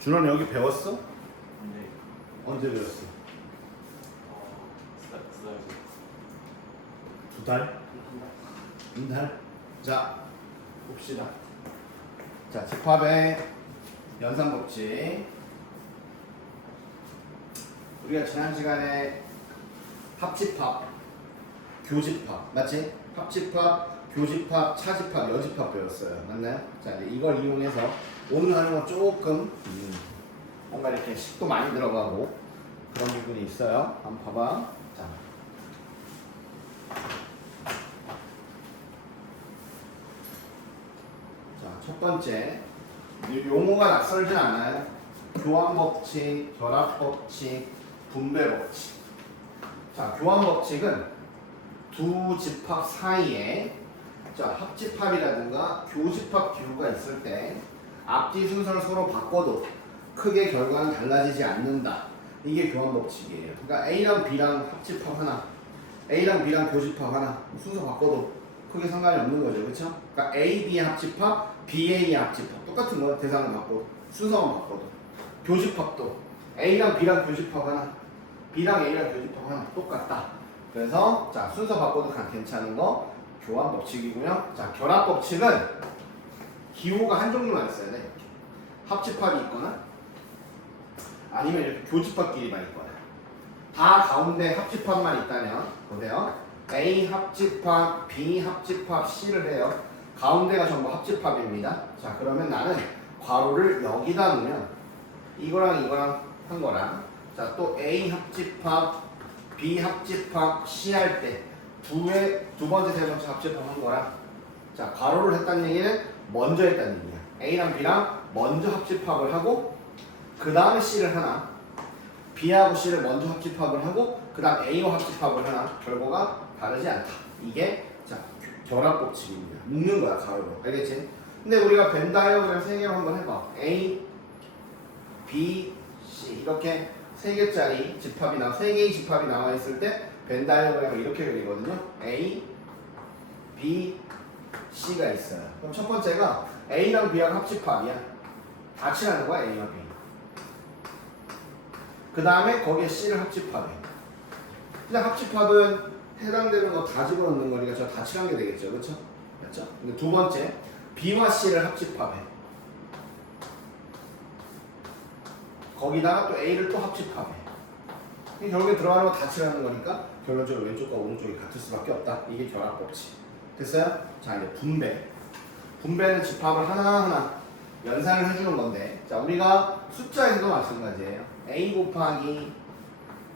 준원 여기 배웠어? 네. 언제 배웠어? 두 달? 한 달? 자, 봅시다. 자, 집합의 연산법칙. 우리가 지난 시간에 합집합, 교집합, 맞지? 합집합, 교집합, 차집합, 여집합 배웠어요. 맞나요? 자, 이제 이걸 이용해서 오늘 하는 건 조금 뭔가 이렇게 식도 많이 들어가고 그런 부분이 있어요. 한번 봐봐. 자. 자, 첫 번째. 용어가 낯설진 않아요. 교환법칙, 결합법칙, 분배법칙. 자, 교환법칙은 두 집합 사이에 자, 합집합이라든가 교집합 기호가 있을 때 앞뒤 순서를 서로 바꿔도 크게 결과는 달라지지 않는다. 이게 교환법칙이에요. 그러니까 A랑 B랑 합집합 하나, A랑 B랑 교집합 하나 순서 바꿔도 크게 상관이 없는 거죠. 그렇죠? 그러니까 A, B 합집합, B, A 합집합 똑같은 거 대상을 바꿔도 순서만 바꿔도 교집합도 A랑 B랑 교집합 하나, B랑 A랑 교집합 하나 똑같다. 그래서 자 순서 바꿔도 괜찮은 거 교환법칙이고요. 자 결합법칙은 기호가 한 종류만 있어야 돼. 합집합이 있거나 아니면 이렇게 교집합끼리만 있거나 다 가운데 합집합만 있다면 보세요. A 합집합, B 합집합, C를 해요. 가운데가 전부 합집합입니다. 자 그러면 나는 괄호를 여기다 놓으면 이거랑 이거랑 한 거랑 자 또 A 합집합, B 합집합, C 할 때 두 번째, 세 번째 합집합 한 거랑 자 괄호를 했다는 얘기는 먼저 했다는 얘기야. A랑 B랑 먼저 합집합을 하고 그 다음에 C를 하나 B하고 C를 먼저 합집합을 하고 그 다음 A와 합집합을 하나 결과가 다르지 않다. 이게 자 결합법칙입니다. 묶는 거야 가로로. 알겠지? 근데 우리가 벤 다이어그램 3개로 한번 해봐. A, B, C 이렇게 3개짜리 집합이 3개의 집합이 나와 있을 때 벤 다이어그램을 이렇게 그리거든요. A, B, C가 있어요. 그럼 첫 번째가 A랑 B랑 합집합이야. 다 칠하는 거야 A와 B. 그 다음에 거기에 C를 합집합해. 그냥 합집합은 해당되는 거 다 집어넣는 거니까 저 다 칠한 게 되겠죠. 그렇죠? 맞죠? 근데 두 번째 B와 C를 합집합해. 거기다가 또 A를 또 합집합해. 결국에 들어가는 거 다 칠하는 거니까 결론적으로 왼쪽과 오른쪽이 같을 수밖에 없다. 이게 결합법칙. 됐어요? 자 이제 분배. 분배는 집합을 하나하나 연산을 해주는 건데 자 우리가 숫자에서도 마찬가지예요. A 곱하기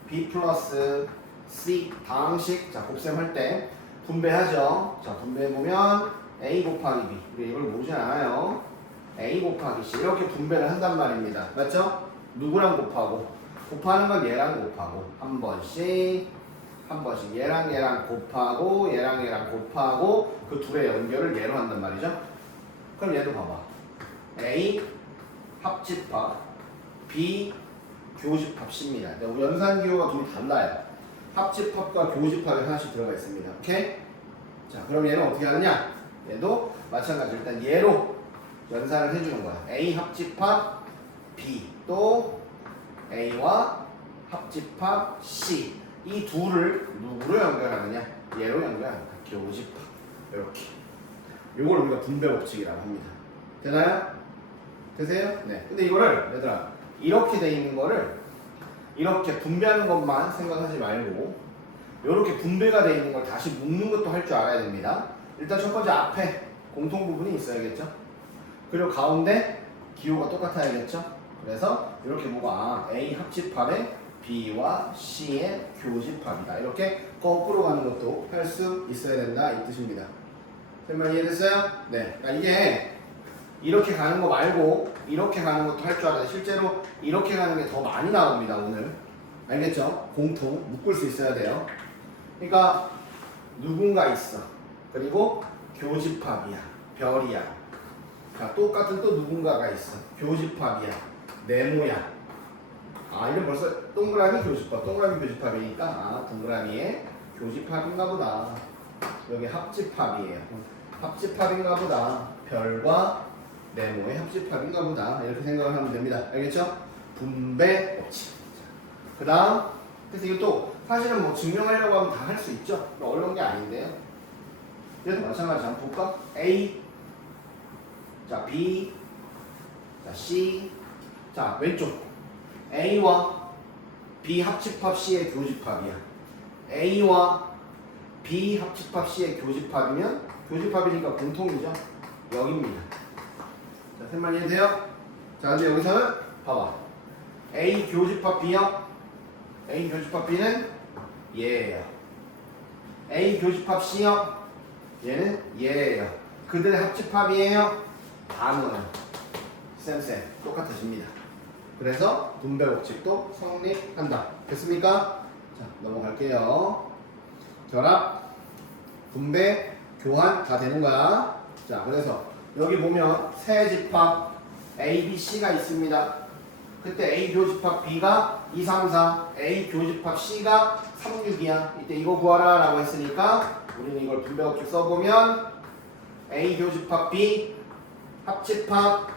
B 플러스 C 방식 자 곱셈 할 때 분배하죠. 자 분배해보면 A 곱하기 B 우리 이걸 모르지 않아요. A 곱하기 C 이렇게 분배를 한단 말입니다. 맞죠? 누구랑 곱하고 곱하는 건 얘랑 곱하고 한 번씩 얘랑 곱하고 얘랑 곱하고 그 둘의 연결을 얘로 한단 말이죠. 그럼 얘도 봐봐. A 합집합 B 교집합 C입니다. 연산기호가 둘이 달라요. 합집합과 교집합이 하나씩 들어가 있습니다. 오케이? 자 그럼 얘는 어떻게 하느냐? 얘도 마찬가지로 일단 얘로 연산을 해주는 거야. A 합집합 B 또 A와 합집합 C 이 둘을 누구로 연결하느냐? 얘로 연결합니다. 교집합 이렇게 요걸 우리가 분배법칙이라고 합니다. 되나요? 되세요? 네. 근데 이거를 얘들아 이렇게 돼 있는 거를 이렇게 분배하는 것만 생각하지 말고 이렇게 분배가 돼 있는 걸 다시 묶는 것도 할 줄 알아야 됩니다. 일단 첫 번째 앞에 공통 부분이 있어야겠죠. 그리고 가운데 기호가 똑같아야겠죠. 그래서 이렇게 뭐가 A 합집합에 B와 C의 교집합이다. 이렇게 거꾸로 가는 것도 할 수 있어야 된다 이 뜻입니다. 설명 이해됐어요? 네. 그러니까 이게 이렇게 가는 거 말고 이렇게 가는 것도 할 줄 알아야 돼. 실제로 이렇게 가는 게 더 많이 나옵니다 오늘. 알겠죠? 공통 묶을 수 있어야 돼요. 그러니까 누군가 있어. 그리고 교집합이야. 별이야. 자 똑같은 또 누군가가 있어. 교집합이야. 네모야. 아 이건 벌써 동그라미 교집합. 동그라미 교집합이니까 아 동그라미의 교집합인가 보다. 여기 합집합이에요. 합집합인가 보다. 별과 네모의 합집합인가 보다. 이렇게 생각을 하면 됩니다. 알겠죠? 분배 법칙. 그 다음, 그래서 이것도 사실은 뭐 증명하려고 하면 다 할 수 있죠. 어려운 게 아닌데요. 그래도 마찬가지 한번 볼까? A, 자 B, 자 C, 자 왼쪽 A와 B 합집합 C의 교집합이야. A와 B 합집합 C의 교집합이면 교집합이니까 공통이죠. 여기입니다. 자, 셋만 이해돼요? 자, 근데 여기서는 봐봐. A 교집합 B요. A 교집합 B는 얘예요. A 교집합 C요. 얘는 얘예요. 그들의 합집합이에요. 단어는 쌤 똑같아집니다. 그래서 분배 법칙도 성립한다. 됐습니까? 자, 넘어갈게요. 결합, 분배, 교환 다 되는 거야. 자, 그래서 여기 보면 세 집합 A, B, C가 있습니다. 그때 A 교집합 B가 2, 3, 4, A 교집합 C가 3, 6이야. 이때 이거 구하라 라고 했으니까 우리는 이걸 분배 법칙 써보면 A 교집합 B 합집합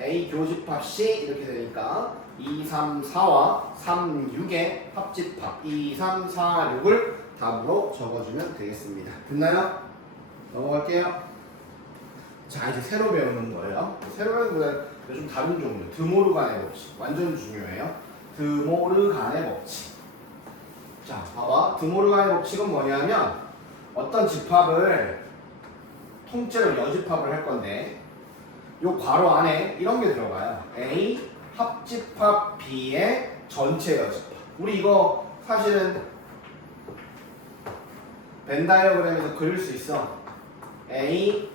A 교집합 C 이렇게 되니까 2, 3, 4와 3, 6의 합집합 2, 3, 4, 6을 답으로 적어주면 되겠습니다. 됐나요? 넘어갈게요. 자, 이제 새로 배우는 거예요. 새로 배우는 거는 좀 다른 종류. 드모르간의 법칙. 완전 중요해요. 드모르간의 법칙. 자, 봐봐. 드모르간의 법칙은 뭐냐면 어떤 집합을 통째로 여집합을 할 건데 요 괄호 안에 이런 게 들어가요. A 합집합 B의 전체 여집합. 우리 이거 사실은 벤 다이어그램에서 그릴 수 있어. A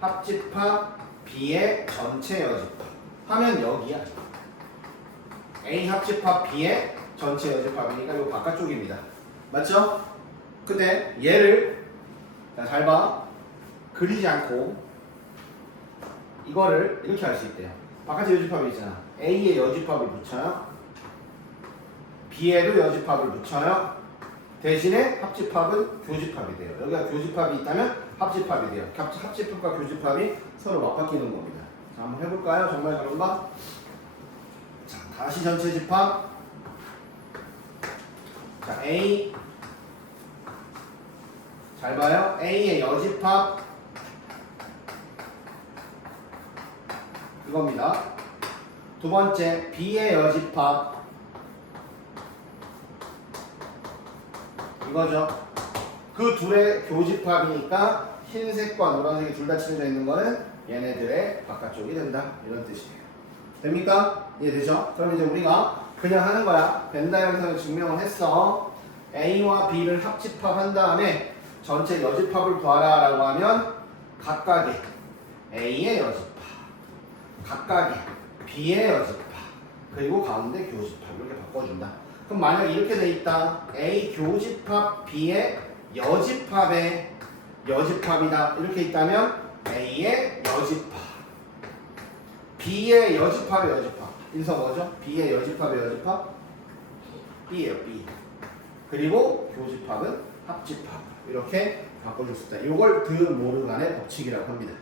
합집합 B의 전체 여집합 하면 여기야. A 합집합 B의 전체 여집합이니까 요 바깥쪽입니다. 맞죠? 근데 얘를 잘 봐. 그리지 않고 이거를 이렇게 할 수 있대요. 바깥에 여집합이 있잖아. A의 여집합을 붙여요. B에도 여집합을 붙여요. 대신에 합집합은 교집합이 돼요. 여기가 교집합이 있다면 합집합이 돼요. 합집합과 교집합이 서로 맞바뀌는 겁니다. 자, 한번 해볼까요? 정말 그런가? 자, 다시 전체 집합. 자, A. 잘 봐요. A의 여집합. 이겁니다. 두 번째, B의 여집합. 이거죠. 그 둘의 교집합이니까 흰색과 노란색이 둘 다 칠해져 있는 거는 얘네들의 바깥쪽이 된다. 이런 뜻이에요. 됩니까? 이해되죠? 그럼 이제 우리가 그냥 하는 거야. 벤 다이어그램을 증명을 했어. A와 B를 합집합한 다음에 전체 여집합을 구하라 라고 하면 각각의 A의 여집합, 각각의 B의 여집합, 그리고 가운데 교집합 이렇게 바꿔준다. 그럼 만약 이렇게 돼 있다. A 교집합 B의 여집합의 여집합이다. 이렇게 있다면 A의 여집합, B의 여집합의 여집합. 인서 뭐죠? B의 여집합의 여집합? B예요, B. 그리고 교집합은 합집합. 이렇게 바꿔줄 수 있다. 이걸 드모르간의 법칙이라고 합니다.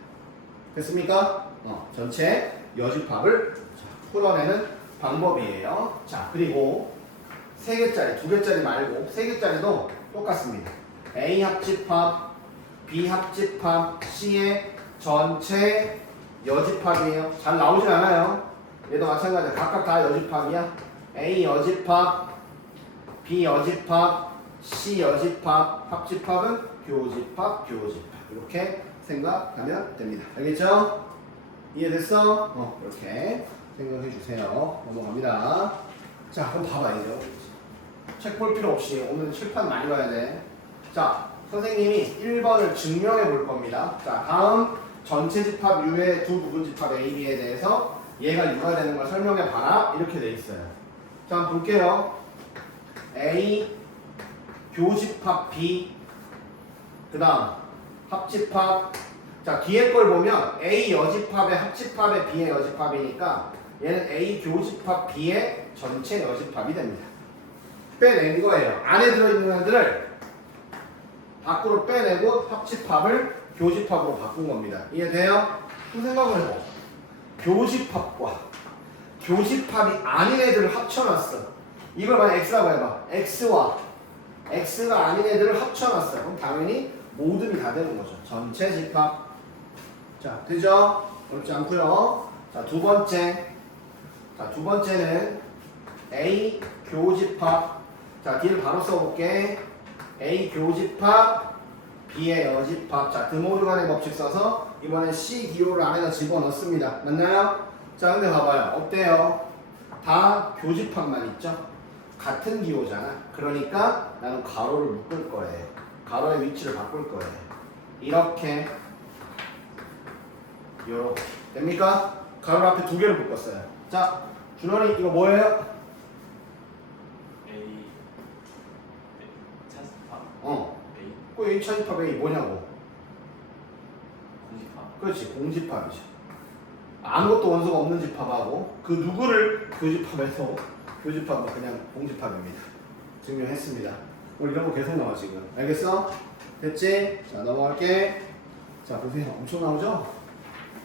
됐습니까? 전체 여집합을 풀어내는 방법이에요. 자, 그리고 3개짜리, 2개짜리 말고 3개짜리도 똑같습니다. A 합집합, B 합집합, C의 전체 여집합이에요. 잘 나오진 않아요. 얘도 마찬가지야. 각각 다 여집합이야. A 여집합, B 여집합, C 여집합, 합집합은 교집합, 교집합. 이렇게 생각하면 됩니다. 알겠죠? 이해됐어? 이렇게 생각해 주세요. 넘어갑니다. 자, 그럼 봐봐, 이제. 책 볼 필요 없이 오늘 칠판 많이 봐야 돼. 자, 선생님이 1번을 증명해 볼 겁니다. 자, 다음 전체 집합 U의 두 부분 집합 A, B에 대해서 얘가 U가 되는 걸 설명해 봐라. 이렇게 돼 있어요. 자, 한번 볼게요. A 교집합 B, 그 다음 합집합. 자, 뒤에 걸 보면 A 여집합의 합집합의 B의 여집합이니까 얘는 A 교집합 B의 전체 여집합이 됩니다. 빼낸 거예요. 안에 들어있는 애들을 밖으로 빼내고 합집합을 교집합으로 바꾼 겁니다. 이해돼요? 좀 생각을 해봐. 교집합과 교집합이 아닌 애들을 합쳐놨어. 이걸 만약 x라고 해봐. x와 x가 아닌 애들을 합쳐놨어. 그럼 당연히 모듬이 다 되는 거죠. 전체 집합. 자, 되죠? 어렵지 않고요. 자, 두 번째. 자, 두 번째는 A 교집합. 자, D를 바로 써볼게. A 교집합, B의 여집합. 자, 드모르간의 법칙 써서 이번엔 C, D를 안에다 집어넣습니다. 맞나요? 자, 근데 봐봐요. 어때요? 다 교집합만 있죠? 같은 기호잖아. 그러니까 나는 가로를 묶을 거예요. 가로의 위치를 바꿀 거예요. 이렇게, 요렇게. 됩니까? 가로 앞에 두 개를 묶었어요. 자, 준원이 이거 뭐예요? A 차집합 A 그 A 차집합 A 뭐냐고? 공집합. 그렇지, 공집합이죠. 아무것도 원소가 없는 집합하고 그 누구를 교집합에서 교집합은 그냥 공집합입니다. 증명했습니다. 오늘 이런 거 계속 나와 지금. 알겠어? 됐지? 자, 넘어갈게. 자, 보세요. 엄청 나오죠?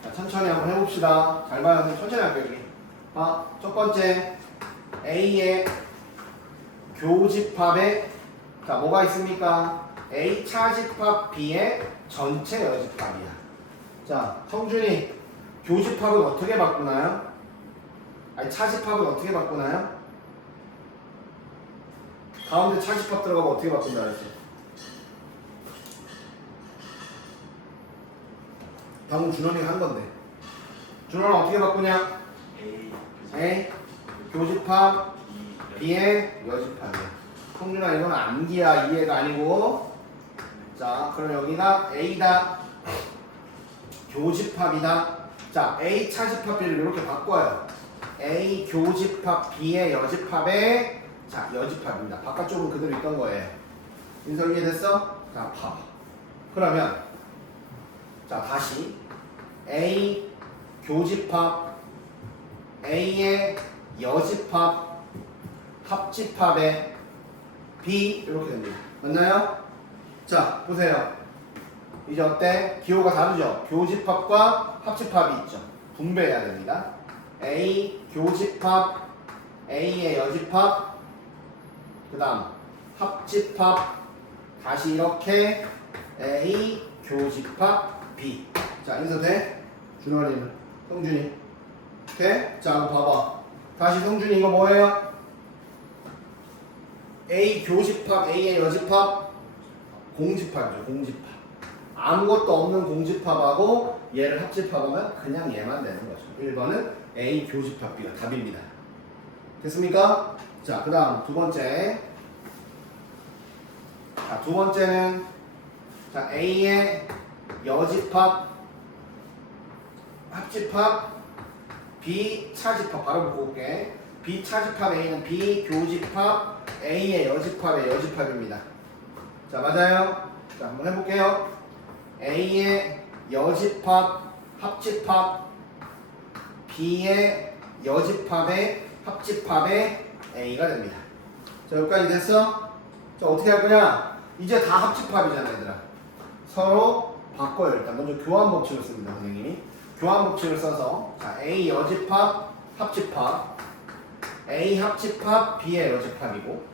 자, 천천히 한번 해봅시다. 잘 봐요. 천천히 할게요. 여기. 아, 첫 번째 A의 교집합에 자, 뭐가 있습니까? A 차집합 B의 전체 여집합이야. 자, 성준이 교집합은 어떻게 바꾸나요? 아니, 차집합은 어떻게 바꾸나요? 가운데 차집합 들어가면 어떻게 바꾼다 그랬어? 방금 준원이가 한 건데. 준원은 어떻게 바꾸냐? A 교집합 B의 여집합이야. 성준아 이건 암기야, 이해가 아니고. 자, 그럼 여기가 A다. 교집합이다. 자, A 차집합 B를 이렇게 바꿔요. A 교집합 B의 여집합에 자, 여집합입니다. 바깥쪽은 그대로 있던 거예요. 인설 이해됐어? 자, 봐봐. 그러면 자, 다시 A 교집합 A의 여집합 합집합에 B 이렇게 됩니다. 맞나요? 자, 보세요. 이제 어때? 기호가 다르죠? 교집합과 합집합이 있죠. 분배해야 됩니다. A 교집합 A의 여집합 그 다음 합집합 다시 이렇게 A 교집합 B. 자, 인서돼? 준원이는 성준이. 오케이? 자, 한번 봐봐. 다시 성준이 이거 뭐예요? A 교집합 A의 여집합 공집합이죠. 공집합. 아무것도 없는 공집합하고 얘를 합집합하면 그냥 얘만 되는 거죠. 1번은 A 교집합 B가 답입니다. 됐습니까? 자, 그 다음 두 번째. 자, 두 번째는 자, A의 여집합 합집합 B 차집합 바로 묶고 올게. B 차집합 A는 B 교집합 A의 여집합의 여집합입니다. 자, 맞아요? 자, 한번 해볼게요. A의 여집합 합집합 B의 여집합의 합집합의 A가 됩니다. 자, 여기까지 됐어? 자, 어떻게 할 거냐? 이제 다 합집합이잖아, 얘들아. 서로 바꿔요. 일단 먼저 교환 법칙을 씁니다, 선생님이. 교환 법칙을 써서 자, A 여집합 합집합 A 합집합 B의 여집합이고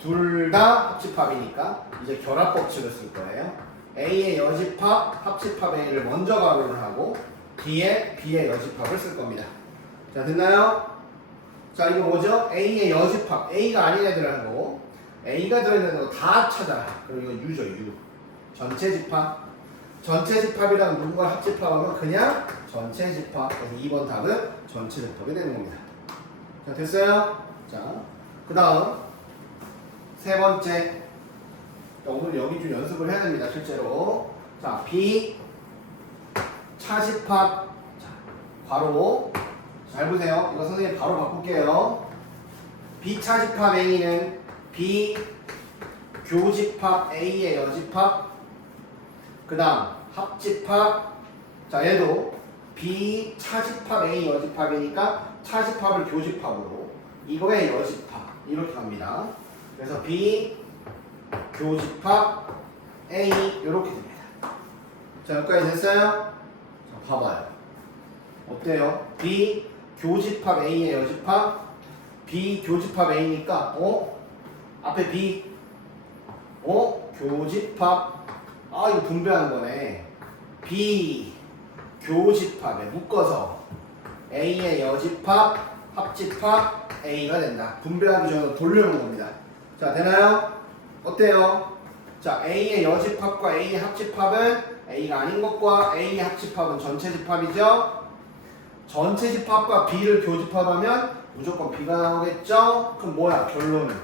둘 다 합집합이니까 이제 결합 법칙을 쓸 거예요. A의 여집합 합집합 A를 먼저 가로를 하고 B의 여집합을 쓸 겁니다. 자, 됐나요? 자, 이거 뭐죠? A의 여집합 A가 아닌 애들을 하고 A가 들어있는 거 다 찾아라. 그리고 이거 U죠, U. 전체 집합. 전체 집합이랑 누군가 합집합하면 그냥 전체 집합. 그래서 2번 답은 전체 집합이 되는 겁니다. 자, 됐어요? 자, 그 다음 세 번째. 오늘 여기 좀 연습을 해야 됩니다, 실제로. 자, B 차집합. 자, 바로 잘 보세요. 이거 선생님 바로 바꿀게요. B 차집합 A는 B 교집합 A의 여집합. 그 다음 합집합. 자, 얘도 B 차집합 A 여집합이니까 차집합을 교집합으로 이거의 여집합 이렇게 갑니다. 그래서 B 교집합 A 이렇게 됩니다. 자, 여기까지 됐어요? 자, 봐봐요. 어때요? B 교집합 A의 여집합 B 교집합 A니까 앞에 B 교집합 이거 분배하는 거네. B 교집합에 묶어서 A의 여집합 합집합 A가 된다. 분배하기 전에 돌려놓은 겁니다. 자, 되나요? 어때요? 자, A의 여집합과 A의 합집합은 A가 아닌 것과 A의 합집합은 전체 집합이죠. 전체 집합과 B를 교집합하면 무조건 B가 나오겠죠? 그럼 뭐야? 결론은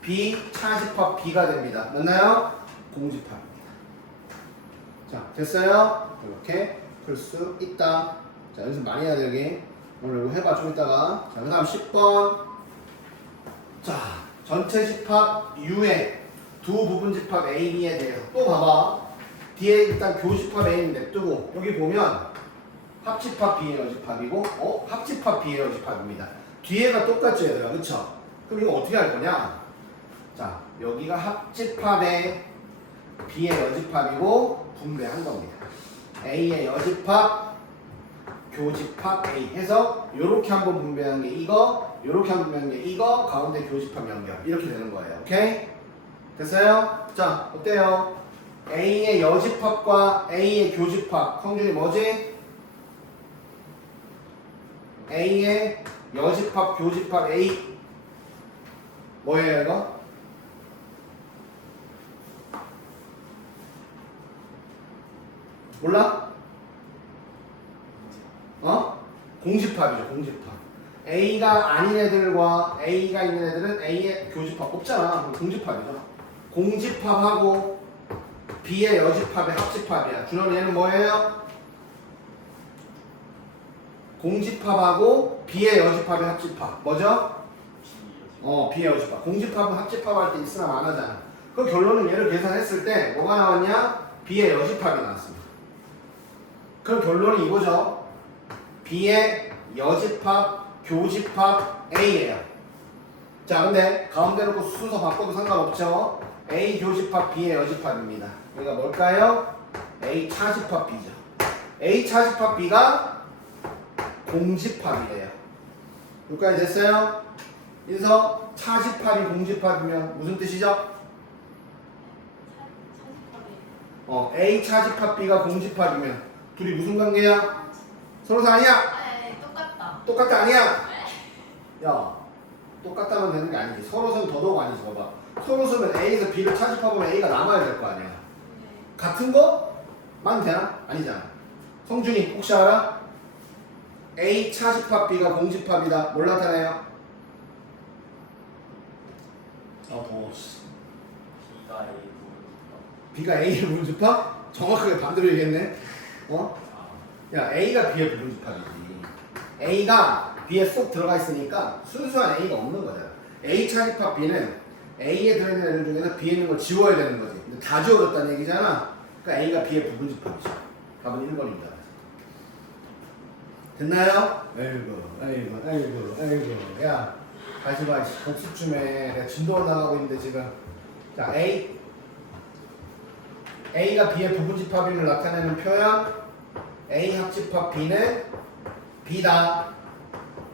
B 차집합 B가 됩니다. 맞나요? 공집합입니다. 자, 됐어요? 이렇게 풀 수 있다. 자, 연습 많이 해야 되게. 오늘 이거 해봐, 좀 이따가. 자, 그 다음 10번. 자, 전체 집합 U의 두 부분 집합 A, B에 대해서 또 봐봐. 뒤에 일단 교집합 A는 냅두고 여기 보면 합집합 B의 여집합이고 합집합 B의 여집합입니다. 뒤에가 똑같죠, 얘들아. 그쵸? 그럼 이거 어떻게 할 거냐? 자, 여기가 합집합의 B의 여집합이고 분배한 겁니다. A의 여집합 교집합 A 해서 요렇게 한번 분배한 게 이거, 요렇게 한번 분배한 게 이거, 가운데 교집합 연결 이렇게 되는 거예요. 오케이? 됐어요? 자, 어때요? A의 여집합과 A의 교집합 성질이 뭐지? A의 여집합 교집합 A 뭐예요 이거? 몰라? 공집합이죠, 공집합. A가 아닌 애들과 A가 있는 애들은 A의 교집합 없잖아. 그럼 공집합이죠. 공집합하고 B의 여집합의 합집합이야. 준원 얘는 뭐예요? 공집합하고 B의 여집합의 합집합. 뭐죠? B의 여집합. 공집합은 합집합 할 때 있으나 마나잖아. 그 결론은 얘를 계산했을 때 뭐가 나왔냐? B의 여집합이 나왔습니다. 그럼 결론이 이거죠. B의 여집합, 교집합 A예요. 자, 근데 가운데 놓고 순서 바꿔도 상관없죠. A 교집합 B의 여집합입니다. 여기가 뭘까요? A 차집합 B죠. A 차집합 B가 공집합이래요. 여기까지 됐어요? 그래서 차집합이 공집합이면 무슨 뜻이죠? A 차집합 B가 공집합이면 둘이 무슨 관계야? 서로 다 아니야? 똑같다. 똑같다 아니야? 야, 똑같다면 되는 게 아니지. 서로서는 더더욱 아니지. 봐봐. 서로서는 A에서 B를 차집합하면 A가 남아야 될 거 아니야. 같은 거만 되나? 아니잖아. 성준이 혹시 알아? A 차집합 B가 공집합이다. 뭘 나타내요? 더워. B가 A의 부분집합? 정확하게 반대로 얘기했네. 야, A가 B의 부분집합이지. A가 B에 쏙 들어가 있으니까 순수한 A가 없는 거잖아. A 차집합 B는 A에 들어있는 애들 중에서 B에 있는 걸 지워야 되는 거지. 근데 다 지워졌다는 얘기잖아. 그러니까 A가 B의 부분집합이죠. 답은 1번입니다. 됐나요? 아이고. 야, 다시 봐. 복습쯤에 내가 진도를 나가고 있는데 지금. 자, A가 B의 부분집합임을 나타내는 표현. A 합집합 B는 B다.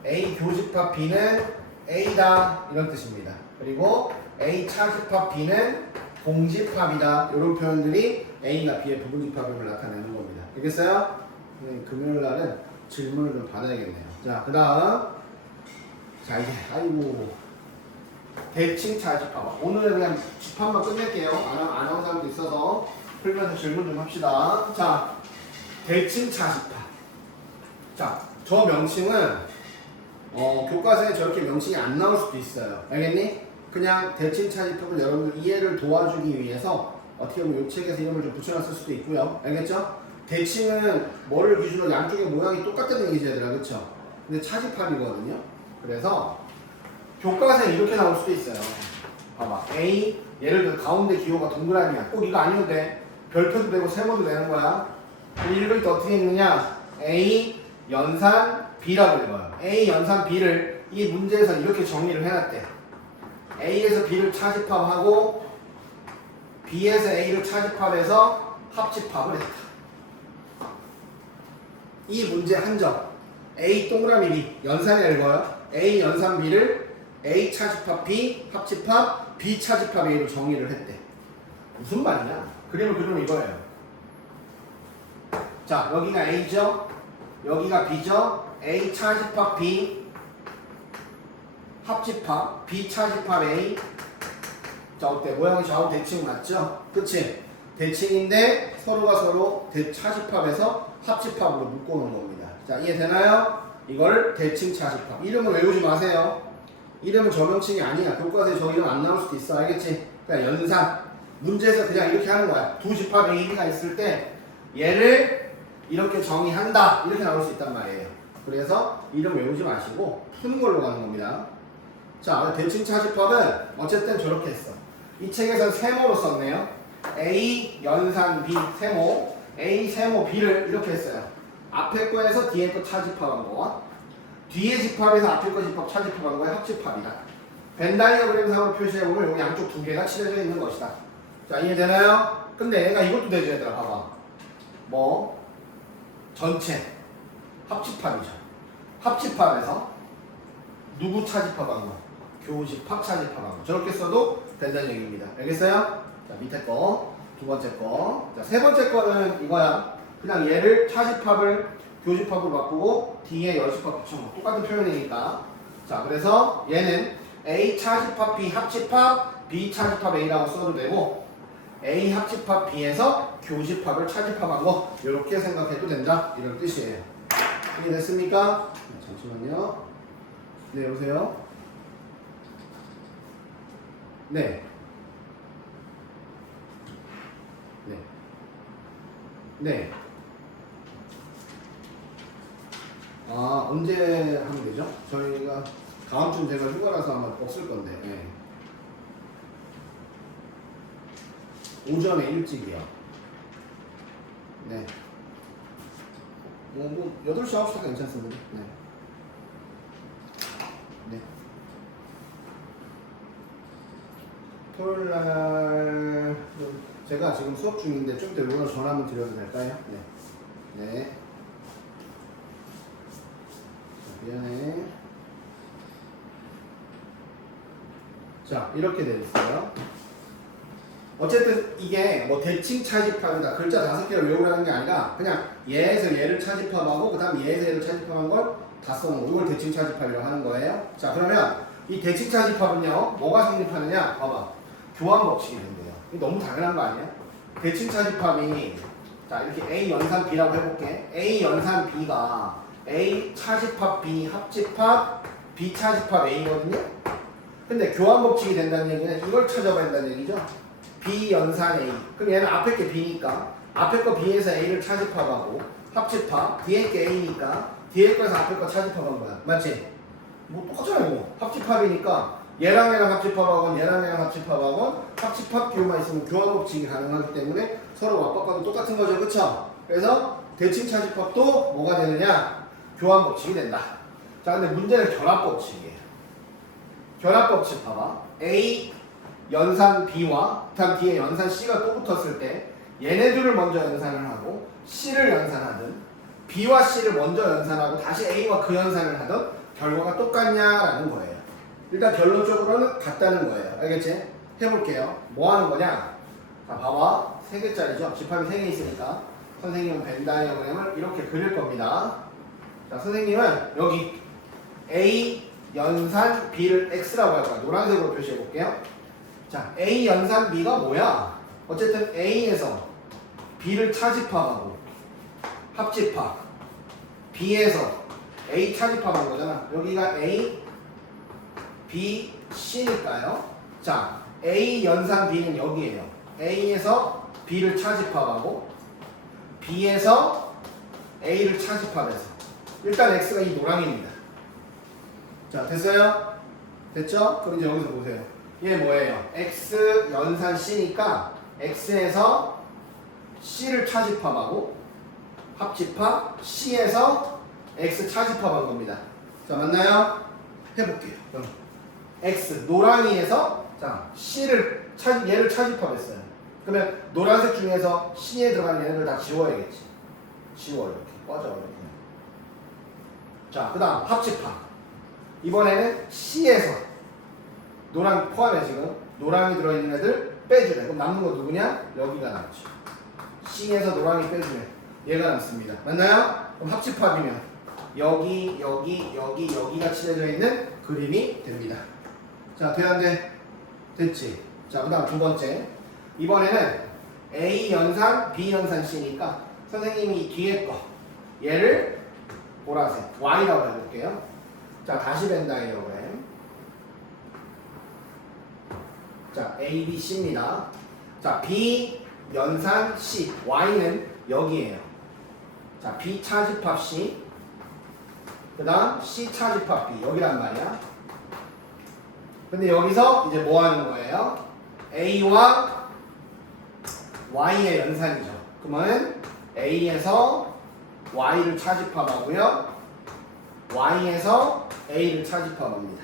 A 교집합 B는 A다. 이런 뜻입니다. 그리고 A 차집합 B는 공집합이다. 이런 표현들이 A가 B의 부분집합임을 나타내는 겁니다. 알겠어요? 금요일 날은 질문을 좀 받아야겠네요. 자, 그 다음. 자, 이제, 대칭 차집합. 오늘은 그냥 집합만 끝낼게요. 안 한 사람도 있어서 풀면서 질문 좀 합시다. 자, 대칭 차집합. 자, 저 명칭은 교과서에 저렇게 명칭이 안 나올 수도 있어요. 알겠니? 그냥 대칭 차집합을 여러분들 이해를 도와주기 위해서 어떻게 보면 이 책에서 이름을 좀 붙여놨을 수도 있고요. 알겠죠? 대칭은 뭐를 기준으로 양쪽의 모양이 똑같다는 얘기죠, 얘들아. 그쵸? 근데 차집합이거든요. 그래서 교과서에 이렇게 나올 수도 있어요. 봐봐. A, 예를 들어 가운데 기호가 동그라미야. 꼭 이거 아니어도 돼. 별표도 되고 세모도 되는 거야. 읽을 때 어떻게 읽느냐? A 연산 B라고 읽어요. A 연산 B를 이 문제에서 이렇게 정리를 해놨대. A에서 B를 차집합하고 B에서 A를 차집합해서 합집합을 했다. 이 문제 한 점. A 동그라미 B 연산이 읽어요. A 연산 B를 A 차집합 B 합집합 B 차집합 A로 정의를 했대. 무슨 말이냐? 그림을 그리면 이거예요. 자, 여기가 A죠. 여기가 B죠. A 차집합 B 합집합 B 차집합 A. 자, 어때? 모양이 좌우 대칭 맞죠? 그치? 대칭인데 서로가 서로 차집합에서 합집합으로 묶어놓은 겁니다. 자, 이해되나요? 이걸 대칭 차집합. 이름을 외우지 마세요. 이름은 저명칭이 아니야. 교과서에 저 이름 안 나올 수도 있어. 알겠지? 그냥 연산. 문제에서 그냥 이렇게 하는 거야. 두 집합 AB가 있을 때 얘를 이렇게 정의한다. 이렇게 나올 수 있단 말이에요. 그래서 이름 외우지 마시고 푸는 걸로 가는 겁니다. 자, 대칭 차집합은 어쨌든 저렇게 했어. 이 책에서는 세모로 썼네요. A 연산 B 세모, A 세모 B를 이렇게 했어요. 앞에 거에서 뒤에 거 차집합한 거와 뒤에 집합에서 앞에 거 집합 차집합한 거의 합집합이다. 벤다이어그램상으로 표시해보면 여기 양쪽 두 개가 칠해져 있는 것이다. 자, 이해되나요? 근데 얘가 이것도 되죠, 얘들아. 봐봐. 뭐 전체 합집합이죠. 합집합에서 누구 차집합한 거? 교집합 차집합한 거. 저렇게 써도 된다는 얘기입니다. 알겠어요? 자, 밑에 거, 두 번째 거. 자, 세 번째 거는 이거야. 그냥 얘를 차집합을 교집합으로 바꾸고 뒤에 열집합 붙여놓은 거. 똑같은 표현이니까. 자, 그래서 얘는 A 차집합 B 합집합 B 차집합 A라고 써도 되고 A 합집합 B에서 교집합을 차집합한 거 이렇게 생각해도 된다. 이런 뜻이에요. 이해됐습니까? 잠시만요. 네, 여보세요? 네. 네. 네. 아, 언제 하면 되죠? 저희가 다음 주는 제가 휴가라서 아마 없을 건데. 네. 오전에 일찍이요. 네. 뭐 8시, 9시도 괜찮습니다. 네. 네. 토요일날 제가 지금 수업 중인데 좀 이따 오늘 전화 한번 드려도 될까요? 네. 네. 미안해. 자, 이렇게 되어 있어요. 어쨌든 이게 뭐 대칭 차집합이다. 글자 5개를 외우라는 게 아니라 그냥 얘에서 얘를 차집합하고 그 다음 얘에서 얘를 차집합한 걸 다 써놓은 거. 이걸 대칭 차집합이라고 하는 거예요. 자, 그러면 이 대칭 차집합은요 뭐가 성립하느냐? 봐봐. 교환 법칙이 된대요. 이거 너무 당연한 거 아니야? 대칭 차집합이 자, 이렇게 A 연산 B라고 해볼게. A 연산 B가 A 차집합 B 합집합 B 차집합 A거든요. 근데 교환 법칙이 된다는 얘기는 이걸 찾아봐야 된다는 얘기죠. B 연산 A. 그럼 얘는 앞에 게 B니까 앞에 거 B에서 A를 차집합하고 합집합 뒤에 게 A니까 뒤에 거에서 앞에 거 차집합한 거야. 맞지? 뭐 똑같잖아요. 뭐. 합집합이니까 얘랑 얘랑 합집합하건 얘랑 얘랑 합집합하건 합집합 기호만 있으면 교환 법칙이 가능하기 때문에 서로 맞바꿔도 똑같은 거죠. 그쵸? 그래서 대칭 차집합도 뭐가 되느냐? 교환 법칙이 된다. 자, 근데 문제는 결합 법칙이에요. 결합 법칙 봐봐. A 연산 B와 다음 뒤에 연산 C가 또 붙었을 때 얘네들을 먼저 연산을 하고 C를 연산하든 B와 C를 먼저 연산하고 다시 A와 그 연산을 하든 결과가 똑같냐라는 거예요. 일단 결론적으로는 같다는 거예요. 알겠지? 해볼게요. 뭐 하는 거냐? 자, 봐봐. 3개짜리죠? 집합이 3개 있으니까 선생님은 벤 다이어그램을 이렇게 그릴 겁니다. 자, 선생님은 여기 A 연산 B를 X라고 할 거야. 노란색으로 표시해 볼게요. 자, A 연산 B가 뭐야? 어쨌든 A에서 B를 차집합하고 합집합 B에서 A 차집합한 거잖아. 여기가 A, B, C니까요. 자, A 연산 B는 여기에요. A에서 B를 차집합하고 B에서 A를 차집합해서 일단 X가 이 노랑입니다. 자, 됐어요? 됐죠? 그럼 이제 여기서 보세요. 얘 뭐예요? X 연산 C니까 X에서 C를 차집합하고 합집합 C에서 X 차집합한 겁니다. 자, 맞나요? 해볼게요. 그럼 X 노랑이에서 자 C를 얘를 차집합했어요. 그러면 노란색 중에서 C에 들어가는 얘네들 다 지워야겠지. 지워 이렇게 꺼져 이렇게. 자, 그 다음 합집합. 이번에는 C에서 노랑 포함해 지금 노랑이 들어있는 애들 빼주래. 그럼 남는 거 누구냐? 여기가 남지. C에서 노랑이 빼주면 얘가 남습니다. 맞나요? 그럼 합집합이면 여기가 칠해져 있는 그림이 됩니다. 자, 돼 안 돼? 됐지? 자, 그 다음 두 번째. 이번에는 A 연산, B 연산 C니까 선생님이 뒤에 거 얘를 보라색 Y라고 해볼게요. 자, 다시 벤 다이어그램. 자, A, B, C입니다. 자, B 연산 C, Y는 여기에요. 자, B 차집합 C, 그 다음 C 차집합 B, 여기란 말이야. 근데 여기서 이제 뭐 하는 거예요? A와 Y의 연산이죠. 그러면 A에서 Y를 차집합하고요. Y에서 A를 차집합합니다.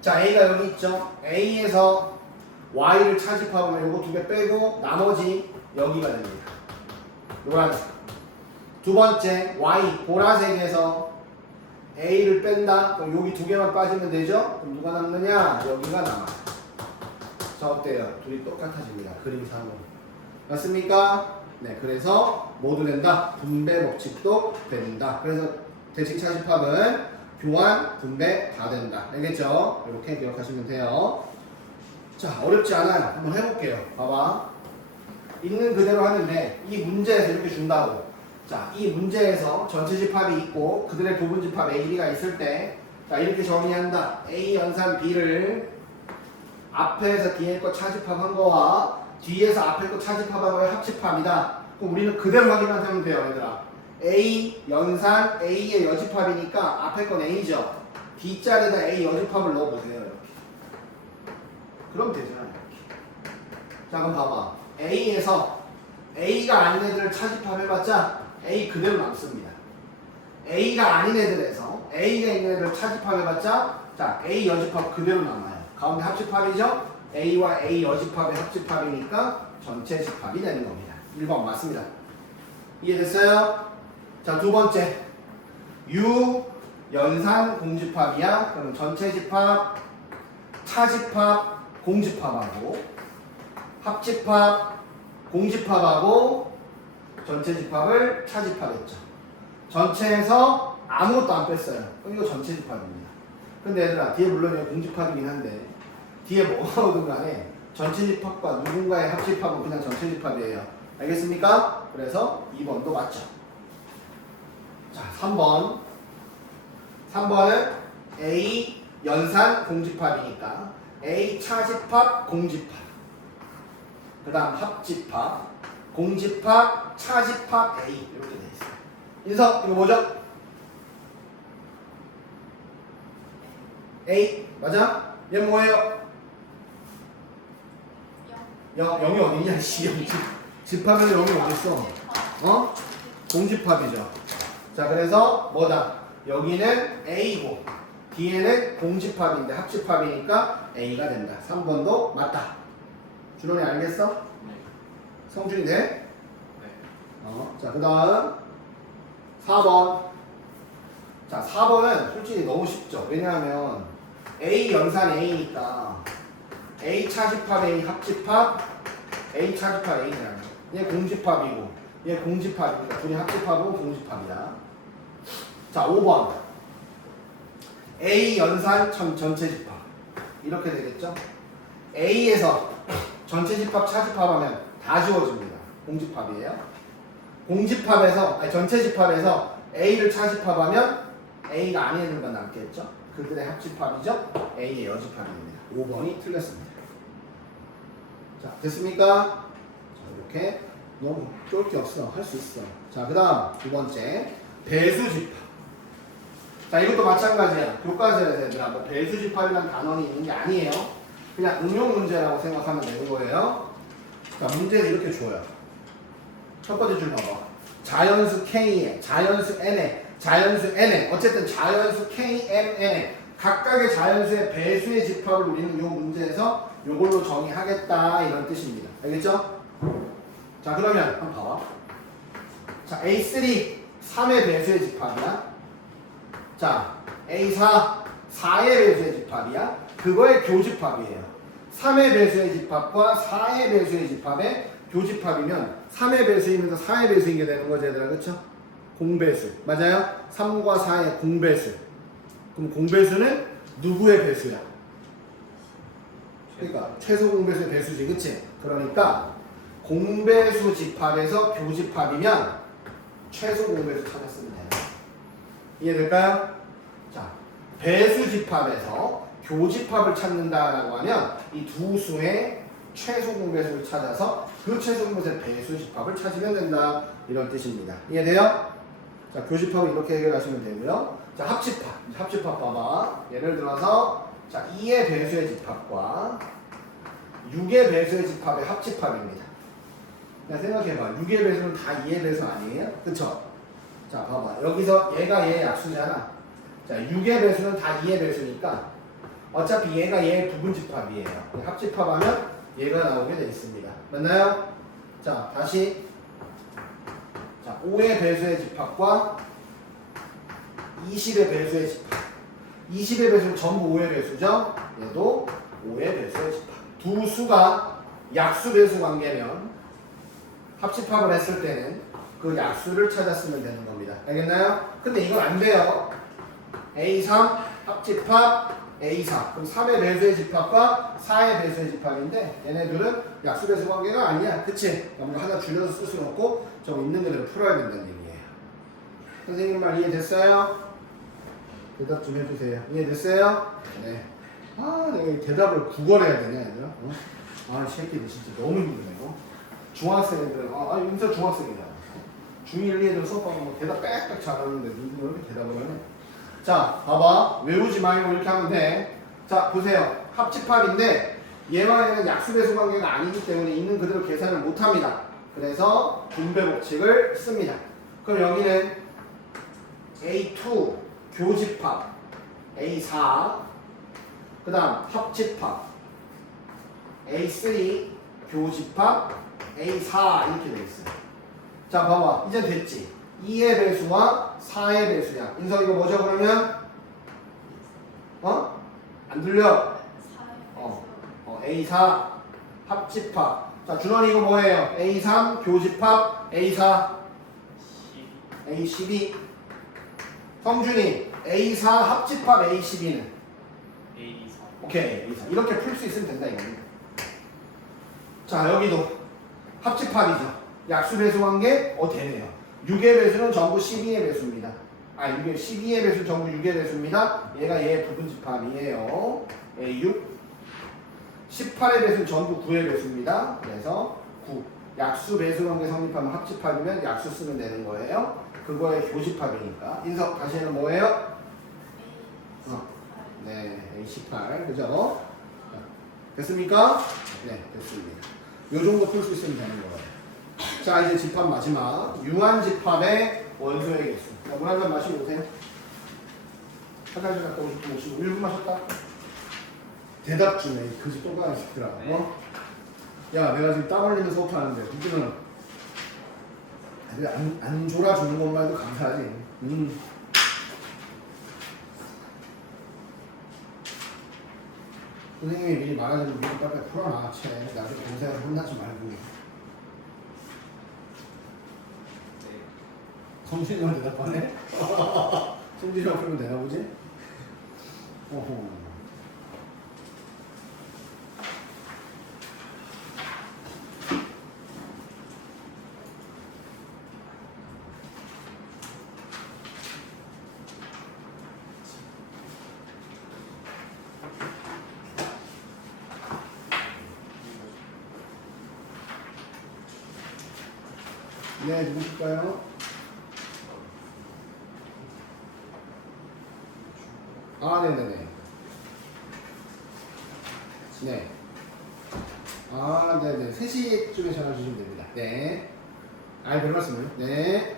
자, A가 여기 있죠. A에서 Y를 차집합하면 요거 두 개 빼고 나머지 여기가 됩니다. 노란색. 두 번째 Y 보라색에서 A를 뺀다. 그럼 여기 두 개만 빠지면 되죠? 그럼 누가 남느냐? 여기가 남아요. 자, 어때요? 둘이 똑같아집니다. 그림상으로. 맞습니까? 네, 그래서 모두 된다. 분배 법칙도 된다. 그래서 대칭 차집합은 교환, 분배 다 된다. 알겠죠? 이렇게 기억하시면 돼요. 자, 어렵지 않아요. 한번 해볼게요. 봐봐. 있는 그대로 하는데 이 문제에서 이렇게 준다고. 자, 이 문제에서 전체 집합이 있고 그들의 부분 집합 A, B가 있을 때 자, 이렇게 정의한다. A 연산 B를 앞에서 뒤에 거 차집합한 거와 뒤에서 앞에 거 차집합한 거의 합집합이다. 그럼 우리는 그대로 확인만 하면 돼요, 얘들아. A 연산 A의 여집합이니까 앞에 건 A죠. 뒷자리에다 A 여집합을 넣어보세요. 이렇게. 그럼 되잖아요. 이렇게. 자, 그럼 봐봐. A에서 A가 아닌 애들을 차집합해봤자 A 그대로 남습니다. A가 아닌 애들에서 A가 있는 애들을 차집합해봤자 자, A 여집합 그대로 남아요. 가운데 합집합이죠? A와 A 여집합의 합집합이니까 전체 집합이 되는 겁니다. 1번 맞습니다. 이해됐어요? 자, 두 번째. U 연산 공집합이야. 그럼 전체 집합, 차집합, 공집합하고 합집합, 공집합하고 전체 집합을 차집합했죠. 전체에서 아무것도 안 뺐어요. 그럼 이거 전체 집합입니다. 근데 얘들아, 뒤에 물론 이거 공집합이긴 한데 뒤에 뭐가 오든 간에 전체 집합과 누군가의 합집합은 그냥 전체 집합이에요. 알겠습니까? 그래서 2번도 맞죠. 자, 3번. 3번은 A 연산 공집합이니까 A 차집합, 공집합. 그 다음 합집합, 공집합, 차집합 A 이렇게 돼 있어요. 인석, 이거 뭐죠? A 맞아? 얘 뭐예요? 0이 어디냐? 집합에서 0이 어딨어? 어? 공집합이죠. 자, 그래서 뭐다? 여기는 A고 뒤에는 공집합인데 합집합이니까 A가 된다. 3번도 맞다. 준원이 알겠어? 네. 성준이 돼? 네. 자, 그 다음 4번. 자, 4번은 솔직히 너무 쉽죠. 왜냐하면 A 연산 A니까 A 차집합 A 합집합 A 차집합 A잖아. 얘 공집합이고 얘 공집합이니까 둘이 합집합이고 공집합이다. 자, 5번 A 연산 전체 집합 이렇게 되겠죠. A에서 전체 집합 차집합하면 다 지워집니다. 공집합이에요. 공집합에서 아니 전체 집합에서 A를 차집합하면 A가 아닌 애들만 남겠죠. 그들의 합집합이죠. A의 여집합입니다. 5번이 틀렸습니다. 자, 됐습니까? 자, 이렇게 너무 쫄 게 없어. 할 수 있어. 자, 그 다음 두 번째 배수집합. 자, 이것도 마찬가지야. 교과서에서 얘들아 뭐 배수집합이라는 단원이 있는 게 아니에요. 그냥 응용 문제라고 생각하면 되는 거예요. 자, 문제는 이렇게 줘요. 첫 번째 줄 봐봐. 자연수 K에, 자연수 N에, 자연수 N에, 어쨌든 자연수 K, M, N에 각각의 자연수의 배수의 집합을 우리는 이 문제에서 이걸로 정의하겠다 이런 뜻입니다. 알겠죠? 자, 그러면 한번 봐봐. 자, A3 3의 배수의 집합이야. 자, A4 4의 배수의 집합이야. 그거의 교집합이에요. 3의 배수의 집합과 4의 배수의 집합의 교집합이면 3의 배수이면서 4의 배수인 게 되는 거죠, 얘들아. 그쵸? 공배수. 맞아요? 3과 4의 공배수. 그럼 공배수는 누구의 배수야? 그러니까 최소 공배수의 배수지. 그치? 그러니까 공배수 집합에서 교집합이면 최소 공배수 찾았으면 돼요. 이해될까요? 자, 배수 집합에서 교집합을 찾는다라고 하면 이 두 수의 최소 공배수를 찾아서 그 최소 공배수의 배수 집합을 찾으면 된다. 이런 뜻입니다. 이해돼요? 자, 교집합을 이렇게 해결하시면 되고요. 자, 합집합. 합집합 봐봐. 예를 들어서 자, 2의 배수의 집합과 6의 배수의 집합의 합집합입니다. 그냥 생각해봐. 6의 배수는 다 2의 배수 아니에요? 그쵸? 자, 봐봐. 여기서 얘가 얘의 약수잖아. 자, 6의 배수는 다 2의 배수니까 어차피 얘가 얘의 부분집합이에요. 합집합하면 얘가 나오게 돼 있습니다. 맞나요? 자, 다시 자, 5의 배수의 집합과 20의 배수의 집합. 20의 배수는 전부 5의 배수죠? 얘도 5의 배수의 집합. 두 수가 약수 배수 관계면 합집합을 했을 때는 그 약수를 찾았으면 되는 겁니다. 알겠나요? 근데 이건 안 돼요. A3 합집합 A4. 그럼 3의 배수의 집합과 4의 배수의 집합인데 얘네들은 약수 배수 관계가 아니야. 그치? 그럼 하나 줄여서 쓸 수는 없고 저거 있는 그대로 풀어야 된다는 얘기예요. 선생님 말 이해됐어요? 대답 좀 해주세요. 이해됐어요? 네. 아, 내가 이 대답을 구걸해야 되냐, 얘들아? 어? 아, 이 새끼들 진짜 너무 힘드네요. 중학생들은, 윤서 중학생이잖아. 중1, 2애들 수업하고 뭐 대답 빽빽 잘하는데 누구 이렇게 대답을 하네. 자, 봐봐. 외우지 말고 이렇게 하면 돼. 자, 보세요. 합집합인데 얘와 얘는 약수배수 관계가 아니기 때문에 있는 그대로 계산을 못합니다. 그래서 분배 법칙을 씁니다. 그럼 여기는 A2 교집합 A4 그 다음 합집합 A3 교집합 A4 이렇게 돼 있어요. 자, 봐봐. 이제 됐지. 2의 배수와 4의 배수야. 인성 이거 뭐죠 그러면? 안 들려? A4 합집합. 자, 준원이 이거 뭐예요? A3 교집합 A4 A12. 성준이 A4 합집합 A12는? A24. 오케이. A4. 이렇게 풀 수 있으면 된다 이겁니다. 자, 여기도 합집합이죠. 약수 배수 관계 되네요. 6의 배수는 전부 12의 배수입니다. 12의 배수 전부 6의 배수입니다. 얘가 얘의 부분집합이에요. A6. 18의 배수는 전부 9의 배수입니다. 그래서 9. 약수 배수 관계 성립하면 합집합이면 약수 쓰면 되는 거예요. 그거의 교집합이니까. 인석 다시는 뭐예요? 네, A18. 그죠? 됐습니까? 네, 됐습니다. 요 정도 풀 수 있으면 되는 거예요. 자, 이제 집합 마지막. 유한집합의 원소의 개수. 자, 물 한 잔 마시고 오세요. 화장실 갔다 오시고 1분 마셨다. 대답 주네. 그지 똥가는 시키더라. 야, 내가 지금 땀 흘리면서 수업하는데 웃기는 안 졸아주는 것만 해도 감사하지. 선생님이 미리 말하자면 미리 빨리 풀어놔. 나중에 동생한테 혼나지 말고. 성준이만 대답하네? 성준이만 풀면 되나 보지? 어허. 네, 누구실까요? 네네네. 네. 네네. 3시쯤에 전화 주시면 됩니다. 네. 별 말씀을. 네.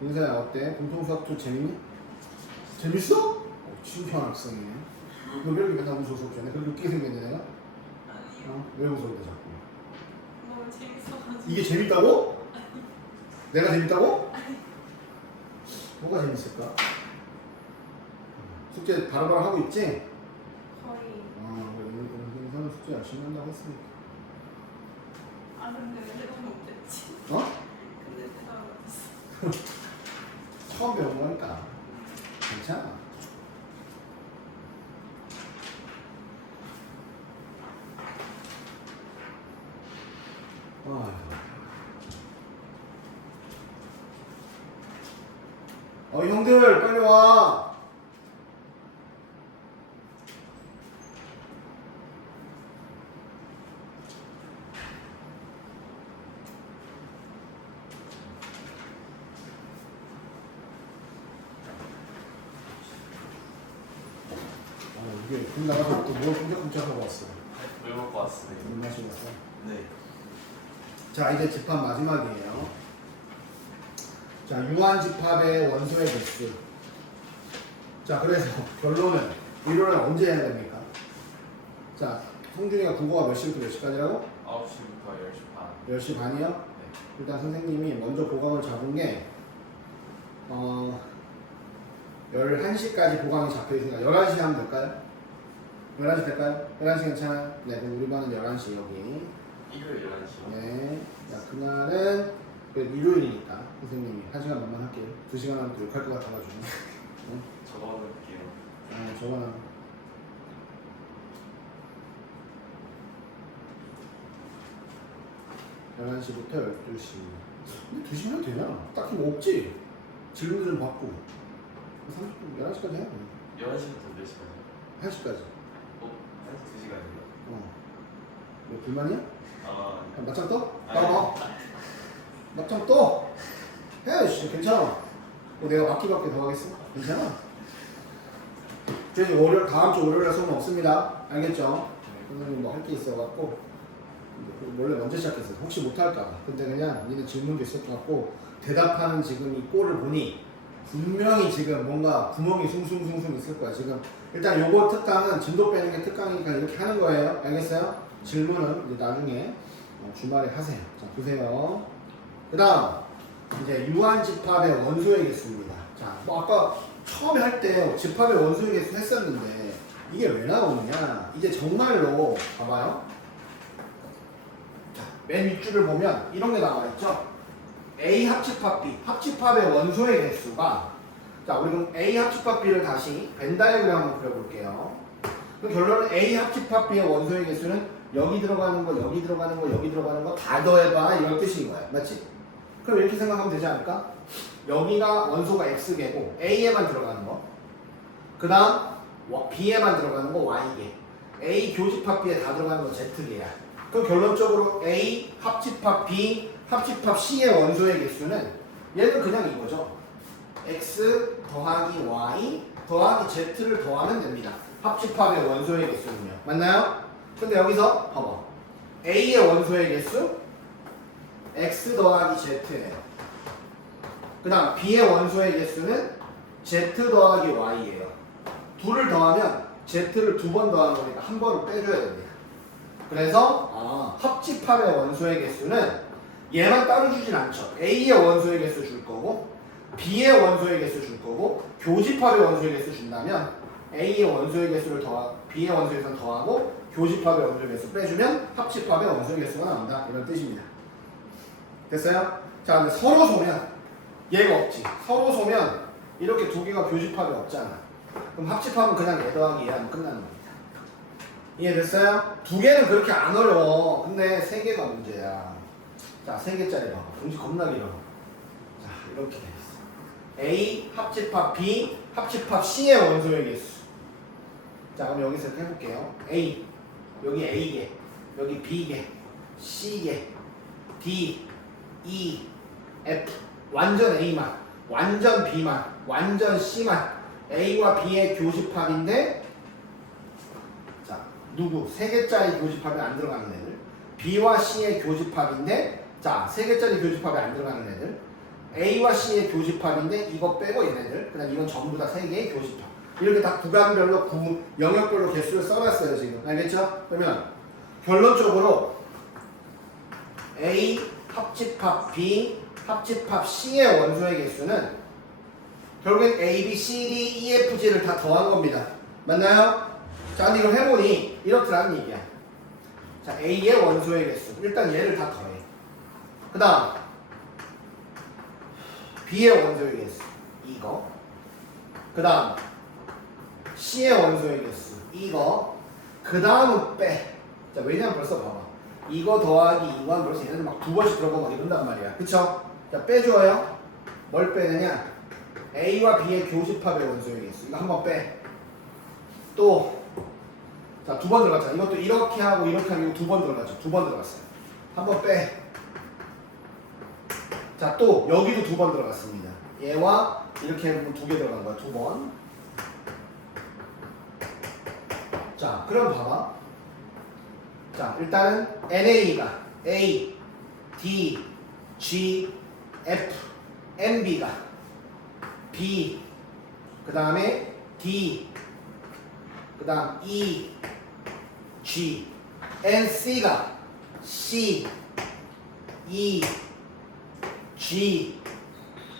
인사야, 어때? 공통수학 2 재밌니? 재밌어? 신기한 학생이네. 너 왜 이렇게 맨날 웃어 수업 전에? 그렇게 웃기게 생겼네 내가? 아니요. 왜 웃어 근데 자꾸? 너무 재밌어가지고. 이게 재밌다고? 내가 재밌다고? 뭐가 재밌을까? 숙제 바로바로 하고 있지? 거의. 오늘 숙제 열심히 한다고 했으니까. 아 근데 왜 대답 못했지? 어? 근데 대답 못했어. 처음 배운 거니까 괜찮아. 형들 빨리 와. 이게 군 나가서 또 뭘 끔적끔적하고 왔어. 왜 먹고 왔습니다. 물 마시고 왔어. 네. 자 이제 집합 마지막이에요. 자 유한 집합의 원소의 개수. 자 그래서 결론은 이론을 언제 해야 됩니까? 자 성준이가 국어가 몇 시부터 몇 시까지라고? 9시부터 10시 반. 10시 반이요? 네. 일단 선생님이 먼저 보강을 잡은 게 11시까지 보강이 잡혀 있으니까 11시 하면 될까요? 11시 될까요? 11시 괜찮아요? 네, 그럼 우리 반은 11시 여기. 일요일 11시요. 네. 자, 그날은 일요일이니까 선생님이 1시간 만만 할게요. 2시간 하면 또 욕할 것 같아가지고. 응? 적어놓을게요. 저거는 11시부터 12시. 근데 2시간 되잖아. 딱히 뭐 없지? 질문 좀 받고. 30분, 11시까지 해야 돼. 11시부터 몇 시까지? 1시까지. 한 2시간이요? 뭐 불만이야? 아, 맞짱 떠? 아니. 나와. 맞짱 떠. 해, 씨, 괜찮아. 내가 맡기밖에 더 하겠어? 괜찮아. 저희 월요일 다음 주 월요일에 수업 없습니다. 알겠죠? 선생님 뭐 할 게 있어갖고 원래 먼저 시작했어요. 혹시 못할까? 근데 그냥 니네 질문도 있었갖고 대답하는 지금 이 꼴을 보니 분명히 지금 뭔가 구멍이 숭숭숭숭 있을 거야. 지금 일단 요거 특강은 진도 빼는 게 특강이니까 이렇게 하는 거예요. 알겠어요? 질문은 이제 나중에 주말에 하세요. 자 보세요. 그 다음 이제 유한 집합의 원소의 개수입니다. 자, 뭐 아까 처음에 할 때 집합의 원소의 개수 했었는데 이게 왜 나오느냐? 이제 정말로 봐봐요. 자, 맨 윗줄을 보면 이런 게 나와 있죠. A 합집합 B 합집합의 원소의 개수가 자 우리 그럼 A 합집합 B를 다시 벤 다이어그램 한번 그려볼게요. 그럼 결론은 A 합집합 B의 원소의 개수는 여기 들어가는 거 여기 들어가는 거 여기 들어가는 거 다 더해봐 이런 뜻인 거야. 맞지? 그럼 이렇게 생각하면 되지 않을까? 여기가 원소가 X개고 A에만 들어가는 거 그 다음 B에만 들어가는 거 Y개 A 교집합 B에 다 들어가는 거 Z개야. 그럼 결론적으로 A 합집합 B 합집합 C의 원소의 개수는 얘는 그냥 이거죠. X 더하기 Y 더하기 Z를 더하면 됩니다. 합집합의 원소의 개수는요. 맞나요? 근데 여기서 봐봐. A의 원소의 개수 X 더하기 Z예요. 그 다음 B의 원소의 개수는 Z 더하기 Y예요. 둘을 더하면 Z를 2번 더하는 거니까 한 번을 빼줘야 됩니다. 그래서 합집합의 원소의 개수는 얘만 따로 주진 않죠. A의 원소의 개수 줄 거고 B의 원소의 개수 줄 거고 교집합의 원소의 개수 준다면 A의 원소의 개수를 B의 원소의 개수를 더하고 교집합의 원소의 개수 빼주면 합집합의 원소의 개수가 나온다. 이런 뜻입니다. 됐어요? 자, 근데 서로 소면 얘가 없지. 서로 소면 이렇게 두 개가 교집합이 없잖아. 그럼 합집합은 그냥 얘 더하기 얘 하면 끝나는 겁니다. 이해됐어요? 두 개는 그렇게 안 어려워. 근데 세 개가 문제야. 자, 세 개짜리 봐봐. 공지 겁나 길어. 자, 이렇게 돼 있어. A 합집합 B 합집합 C의 원소의 개수. 자, 그럼 여기서 이렇게 해볼게요. A 여기 A개 여기 B개 C개 D E F 완전 A만 완전 B만 완전 C만 A와 B의 교집합인데 자 누구? 3개짜리 교집합에 안 들어가는 애들 B와 C의 교집합인데 자 3개짜리 교집합에 안 들어가는 애들 A와 C의 교집합인데 이거 빼고 얘네들 그냥 이건 전부 다 3개의 교집합 이렇게 다 구간별로 영역별로 개수를 써놨어요 지금. 알겠죠? 그러면 결론적으로 A 합집합 B 합집합 C의 원소의 개수는 결국엔 A, B, C, D, E, F, G를 다 더한 겁니다. 맞나요? 자, 근데 이걸 해보니 이렇더라는 얘기야. 자, A의 원소의 개수. 일단 얘를 다 더해. 그 다음 B의 원소의 개수. 이거. 그 다음 C의 원소의 개수. 이거. 그 다음은 빼. 자, 왜냐면 벌써 봐봐. 이거 더하기 이거 하면 벌써 얘네들 막 두 번씩 들어가고 막 이런단 말이야. 그쵸? 자, 빼줘요. 뭘 빼느냐? A와 B의 교집합의 원소의 개수. 이거 한번 빼. 또, 자, 두 번 들어갔잖아. 이것도 이렇게 하고 이렇게 하고 이거 두 번 들어갔죠. 두 번 들어갔어요. 한번 빼. 자, 또 여기도 두 번 들어갔습니다. 얘와 이렇게 해보면 두 개 들어간 거야. 두 번. 자, 그럼 봐봐. 자, 일단은 NA가 A, D, G, F, NB가 B, 그 다음에 D, 그 다음 E, G, NC가 C, E, G,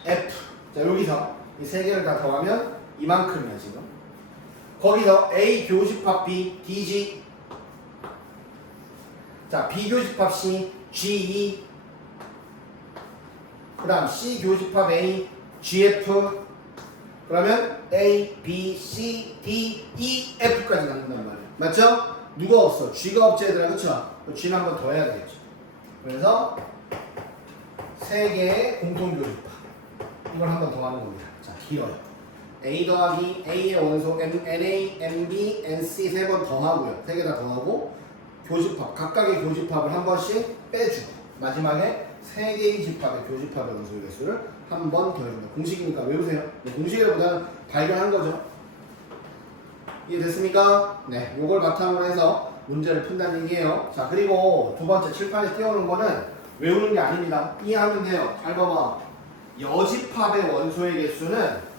F. 자, 여기서 이 세 개를 다 더하면 이만큼이야 지금. 거기서 A 교집합 B, DG. 자, B 교집합 C, GE. 그 다음 C 교집합 A, GF. 그러면 A, B, C, D, E, F까지 남는단 말이야. 맞죠? 누가 없어? G가 없지 얘들아. 그쵸? G는 한 번 더 해야 되겠죠. 그래서 세 개의 공통 교집합. 이걸 한 번 더 하는 겁니다. 자, 길어요. A 더하기 A의 원소 NA, NB, NC 세 번 더하고요. 세 개 다 더하고 교집합, 각각의 교집합을 한 번씩 빼주고 마지막에 세 개의 집합의 교집합의 원소의 개수를 한 번 더해줍니다. 공식이니까 외우세요. 네, 공식이라보다는 발견한 거죠. 이해됐습니까? 네, 요걸 바탕으로 해서 문제를 푼다는 얘기예요. 자, 그리고 두 번째 칠판에 띄워놓은 거는 외우는 게 아닙니다. 이해하면 돼요. 잘 봐봐. 여집합의 원소의 개수는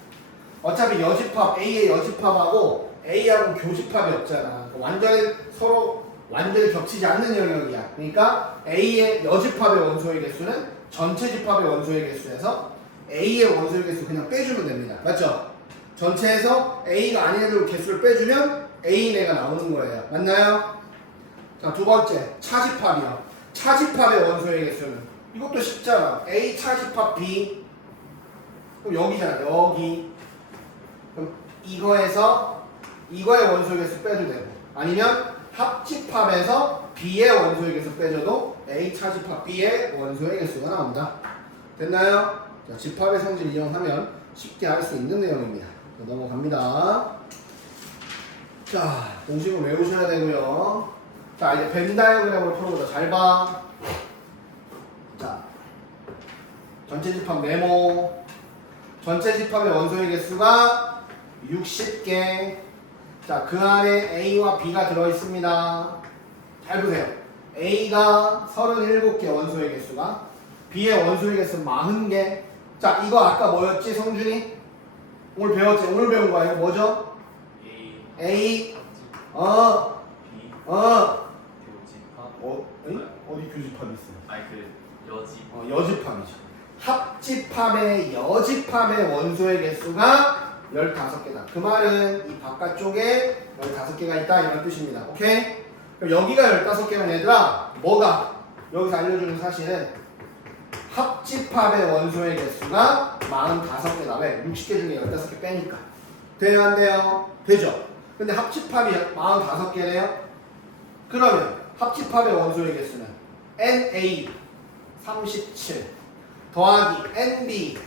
어차피 여집합 A의 여집합하고 A하고 교집합이 없잖아. 완전히 서로 완전히 겹치지 않는 영역이야. 그러니까 A의 여집합의 원소의 개수는 전체 집합의 원소의 개수에서 A의 원소의 개수 그냥 빼주면 됩니다. 맞죠? 전체에서 A가 아닌 애들 개수를 빼주면 A인 애가 나오는 거예요. 맞나요? 자, 두 번째 차집합이요. 차집합의 원소의 개수는 이것도 쉽잖아. A 차집합 B. 그럼 여기잖아. 여기. 그럼 이거에서 이거의 원소의 개수 빼도 되고 아니면 합집합에서 B의 원소의 개수 빼줘도 A 차집합 B의 원소의 개수가 나온다. 됐나요? 자, 집합의 성질 이용하면 쉽게 할 수 있는 내용입니다. 자, 넘어갑니다. 자, 공식을 외우셔야 되고요. 자, 이제 벤 다이어그램으로 풀어보자. 잘 봐. 자, 전체 집합 네모. 전체 집합의 원소의 개수가 60개. 자, 그 안에 A와 B가 들어있습니다. 잘 보세요. A가 37개 원소의 개수가, B의 원소의 개수 40개. 자, 이거 아까 뭐였지, 성준이? 오늘 배웠지? 오늘 배운 거 아니에요? 뭐죠? A, B 교집합. 어디 교집합이 있어요? 아니 그 여집. 여집합이죠. 합집합의 여집합의 원소의 개수가 15개다. 그 말은 이 바깥쪽에 15개가 있다 이런 뜻입니다. 오케이? 그럼 여기가 15개면 얘들아 뭐가? 여기서 알려주는 사실은 합집합의 원소의 개수가 45개다. 왜? 60개 중에 15개 빼니까. 돼요 안 돼요? 되죠? 근데 합집합이 45개래요? 그러면 합집합의 원소의 개수는 NA 37 더하기 NB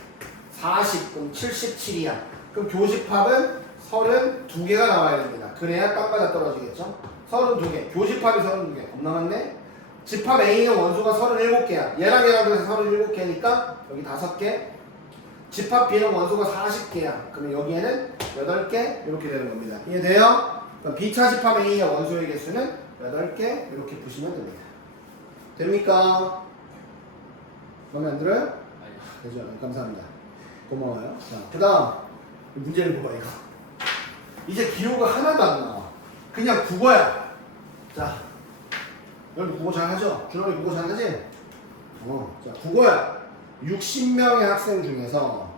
40 그럼 77이야. 그럼 교집합은 32개가 나와야 됩니다. 그래야 딱 맞아 떨어지겠죠? 32개. 교집합이 32개. 겁나 많네? 집합 A는 원소가 37개야. 얘랑 해서 37개니까 여기 5개. 집합 B는 원소가 40개야. 그러면 여기에는 8개 이렇게 되는 겁니다. 이해돼요? 그럼 B차 집합 A의 원소의 개수는 8개 이렇게 보시면 됩니다. 됩니까? 마음에 안 들어요? 되죠? 감사합니다. 고마워요. 자, 그 다음 문제를 봐봐 이거. 이제 기호가 하나도 안 나와. 그냥 국어야. 자, 여러분 국어 잘하죠? 준원이 국어 잘하지? 자, 국어야. 60명의 학생 중에서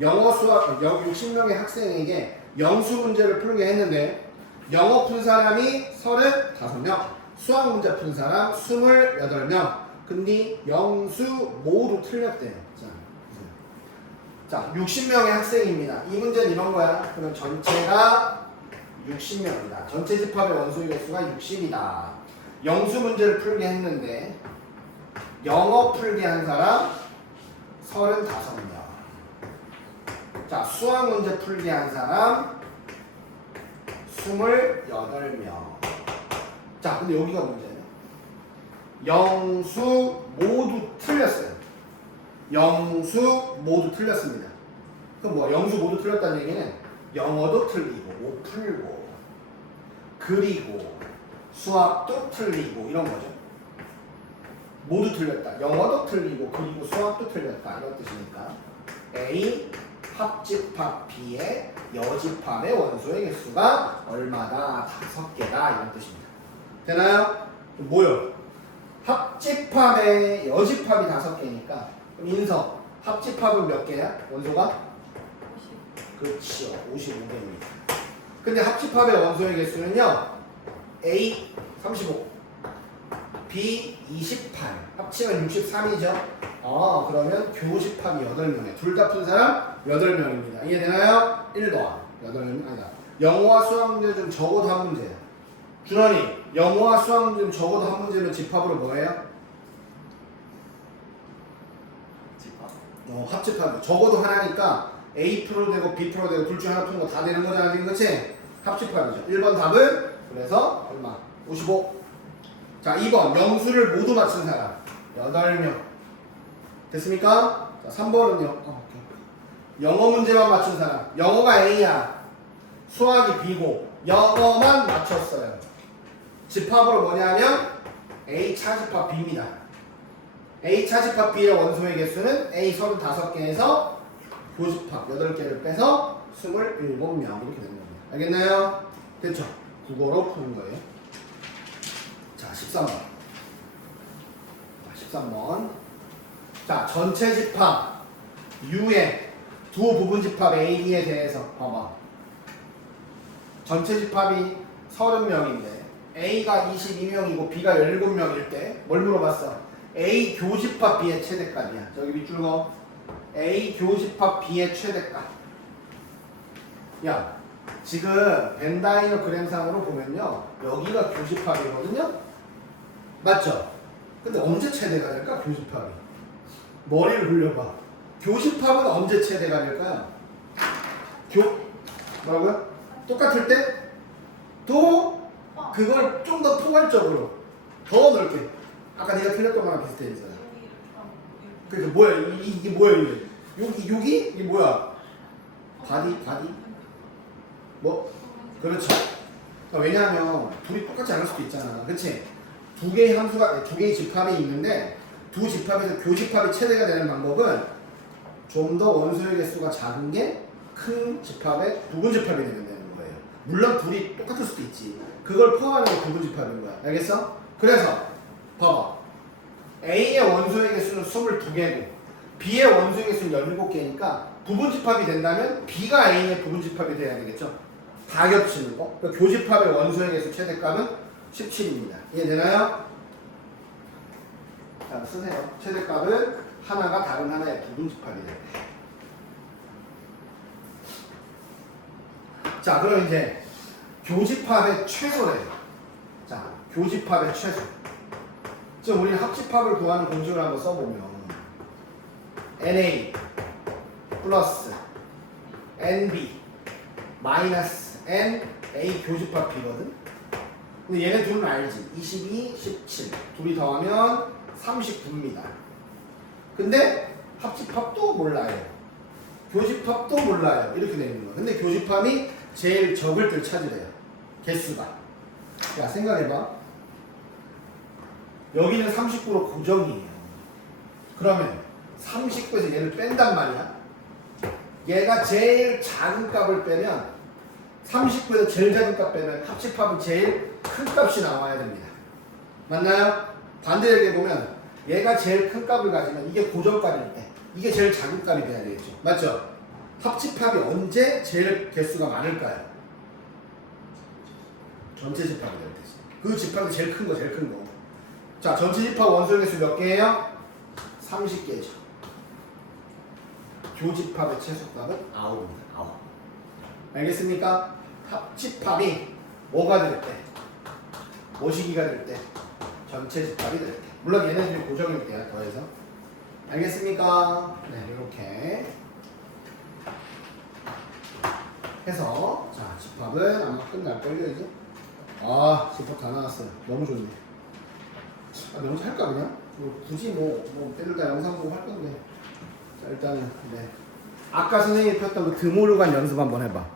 영어 수학 60명의 학생에게 영수 문제를 풀게 했는데 영어 푼 사람이 35명, 수학 문제 푼 사람 28명. 근데 영수 모두 틀렸대요. 자, 60명의 학생입니다. 이 문제는 이런 거야. 그럼 전체가 60명이다. 전체 집합의 원소의 개수가 60이다. 영수 문제를 풀게 했는데 영어 풀게 한 사람 35명. 자, 수학 문제 풀게 한 사람 28명. 자, 근데 여기가 문제네. 영수 모두 틀렸어요. 영수 모두 틀렸습니다. 그럼 뭐 영수 모두 틀렸다는 얘기는 영어도 틀리고 못 풀고 그리고 수학도 틀리고 이런 거죠. 모두 틀렸다. 영어도 틀리고 그리고 수학도 틀렸다. 이런 뜻이니까 A 합집합 B의 여집합의 원소의 개수가 얼마다? 5개다. 이런 뜻입니다. 되나요? 뭐요? 합집합의 여집합이 5개니까 그럼 인서 합집합은 몇 개야? 원소가? 50. 그렇지요. 55개입니다. 근데 합집합의 원소의 개수는요. A 35 B 28 합치면 63이죠. 그러면 교집합이 8명에 둘 다 푼 사람 8명입니다. 이해되나요? 1번 8명 아니다. 영어와 수학 문제 중 적어도 한 문제야. 준원이 영어와 수학 문제 중 적어도 한 문제면 집합으로 뭐예요? 집합. 합집합 적어도 하나니까 A 프로 되고 B 프로 되고 둘 중 하나 푸는 거 다 되는 거잖아 지금. 그치? 합집합이죠. 1번 답은 그래서 얼마? 55. 자, 2번 명수를 모두 맞춘 사람 8명 됐습니까? 자, 3번은요 영어 문제만 맞춘 사람. 영어가 A야 수학이 B고 영어만 맞췄어요. 집합으로 뭐냐면 A 차집합 B입니다. A 차집합 B의 원소의 개수는 A 35개에서 교집합 8개를 빼서 27명 이렇게 되는 겁니다. 알겠나요? 됐죠? 국어로 푸는 거예요. 자, 13번. 자, 13번. 자, 전체 집합 U의 두 부분 집합 A, B에 대해서 봐봐. 전체 집합이 30명인데 A가 22명이고 B가 17명일 때 뭘 물어봤어? A 교집합 B의 최대값이야. 저기 밑줄 거. A 교집합 B의 최대값. 야, 지금 벤다이어그램상으로 보면요. 여기가 교집합이거든요. 맞죠? 근데 언제 최대가 될까? 교집합이. 머리를 굴려봐. 교집합은 언제 최대가 될까요? 뭐라고요? 똑같을 때? 또 그걸 좀 더 포괄적으로 더 넓게. 아까 네가 틀렸던 거랑 비슷해 있어요. 여기 이렇게 하면 이렇게. 그래서 뭐야? 이게 뭐야 이게? 여기? 이게 뭐야? 바디? 뭐? 그렇죠. 왜냐하면 둘이 똑같지 않을 수도 있잖아. 그렇지? 두 개의 함수가 두 개의 집합이 있는데 두 집합에서 교집합이 최대가 되는 방법은 좀 더 원소의 개수가 작은 게 큰 집합의 부분 집합이 되는 거예요. 물론 둘이 똑같을 수도 있지. 그걸 포함하는 게 부분 집합인 거야. 알겠어? 그래서 봐봐. A의 원소의 개수는 22개고 B의 원소의 개수는 17개니까 부분 집합이 된다면 B가 A의 부분 집합이 돼야 되겠죠? 다 겹치는 거. 그러니까 교집합의 원소의 개수 최대값은 17입니다. 이해되나요? 자, 쓰세요. 최대값은 하나가 다른 하나의 부분 집합이 돼요. 자, 그럼 이제 교집합의 최소래요. 자, 교집합의 최소. 지금 우리는 합집합을 구하는 공식을 한번 써보면 NA 플러스 NB 마이너스 NA 교집합 B거든? 근데 얘네 둘은 알지? 22, 17 둘이 더하면 39입니다. 근데 합집합도 몰라요. 교집합도 몰라요. 이렇게 되는 거야. 근데 교집합이 제일 적을 때 찾으래요. 개수가. 야, 생각해봐. 여기는 39로 고정이에요. 그러면 39에서 얘를 뺀단 말이야. 얘가 제일 작은 값을 빼면 39에서 제일 작은 값 빼면 합집합은 제일 큰 값이 나와야 됩니다. 맞나요? 반대 얘기해보면 얘가 제일 큰 값을 가지면 이게 고정값일 때 이게 제일 작은 값이 돼야 되겠죠. 맞죠? 합집합이 언제 제일 개수가 많을까요? 전체 집합이 될 때지. 그 집합이 제일 큰 거, 제일 큰 거. 자, 전체 집합 원소의 개수 몇 개예요? 30개죠. 교집합의 최소값은 9입니다. 9. 알겠습니까? 합집합이 뭐가 될 때? 모시기가 될 때? 전체 집합이 될 때. 물론 얘네들이 고정일 때야, 더해서. 알겠습니까? 네, 이렇게 해서 자, 집합은 아마 끝날걸요, 이제? 아, 집합 다 나왔어요. 너무 좋네. 아, 명시 할까, 그냥? 굳이 뭐, 때리다 영상 보고 할 건데. 자, 일단은, 네. 아까 선생님이 폈던 그 드모르간 연습 한번 해봐.